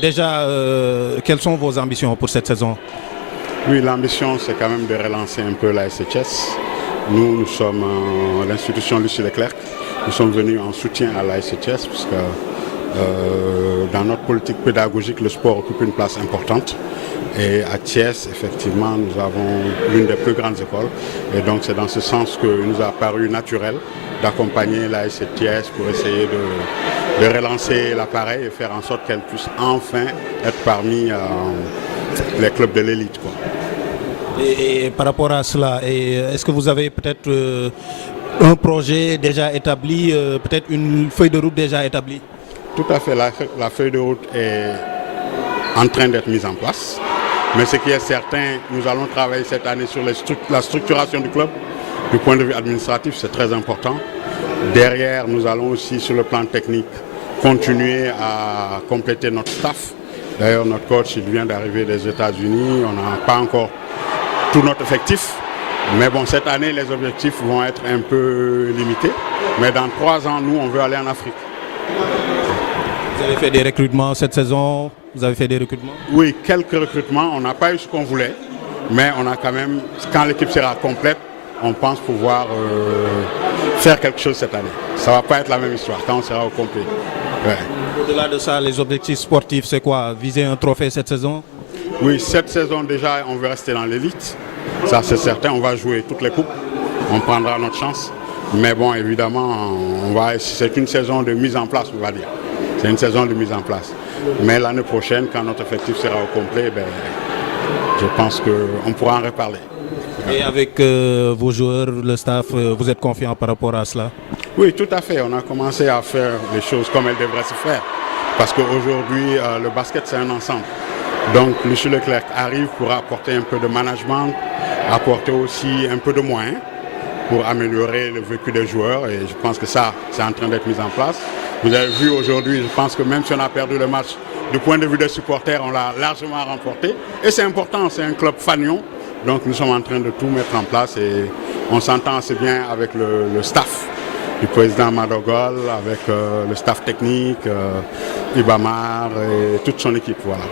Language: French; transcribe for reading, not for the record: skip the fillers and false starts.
Quelles sont vos ambitions pour cette saison? Oui, l'ambition, c'est quand même de relancer un peu la SCS. Nous sommes l'institution Lucie Leclerc. Nous sommes venus en soutien à la SCS parce que dans notre politique pédagogique, le sport occupe une place importante. Et à Thiès, effectivement, nous avons l'une des plus grandes écoles. Et donc, c'est dans ce sens qu'il nous a paru naturel d'accompagner la SCS pour essayer de relancer l'appareil et faire en sorte qu'elle puisse enfin être parmi les clubs de l'élite. Et par rapport à cela, est-ce que vous avez peut-être un projet déjà établi, peut-être une feuille de route déjà établie? Tout à fait, la feuille de route est en train d'être mise en place. Mais ce qui est certain, nous allons travailler cette année sur la structuration du club. Du point de vue administratif, c'est très important. Derrière, nous allons aussi, sur le plan technique, continuer à compléter notre staff. D'ailleurs, notre coach, il vient d'arriver des États-Unis. On n'a pas encore tout notre effectif. Mais bon, cette année, les objectifs vont être un peu limités. Mais dans 3 ans, nous, on veut aller en Afrique. Vous avez fait des recrutements cette saison? Vous avez fait des recrutements? Oui, quelques recrutements. On n'a pas eu ce qu'on voulait. Mais on a quand même, quand l'équipe sera complète, on pense pouvoir faire quelque chose cette année. Ça ne va pas être la même histoire quand on sera au complet. Ouais. Au-delà de ça, les objectifs sportifs, c'est quoi? Viser un trophée cette saison? Oui, cette saison déjà, on veut rester dans l'élite. Ça, c'est certain. On va jouer toutes les coupes. On prendra notre chance. Mais bon, évidemment, c'est une saison de mise en place, on va dire. C'est une saison de mise en place. Mais l'année prochaine, quand notre effectif sera au complet, je pense qu'on pourra en reparler. Et avec vos joueurs, le staff, vous êtes confiant par rapport à cela? Oui, tout à fait. On a commencé à faire les choses comme elles devraient se faire. Parce qu'aujourd'hui, le basket, c'est un ensemble. Donc, M. Leclerc arrive pour apporter un peu de management, apporter aussi un peu de moyens pour améliorer le vécu des joueurs. Et je pense que ça, c'est en train d'être mis en place. Vous avez vu aujourd'hui, je pense que même si on a perdu le match, du point de vue des supporters, on l'a largement remporté. Et c'est important, c'est un club fanion. Donc nous sommes en train de tout mettre en place et on s'entend assez bien avec le staff du président Madogol, avec le staff technique, Ibamar et toute son équipe. Voilà.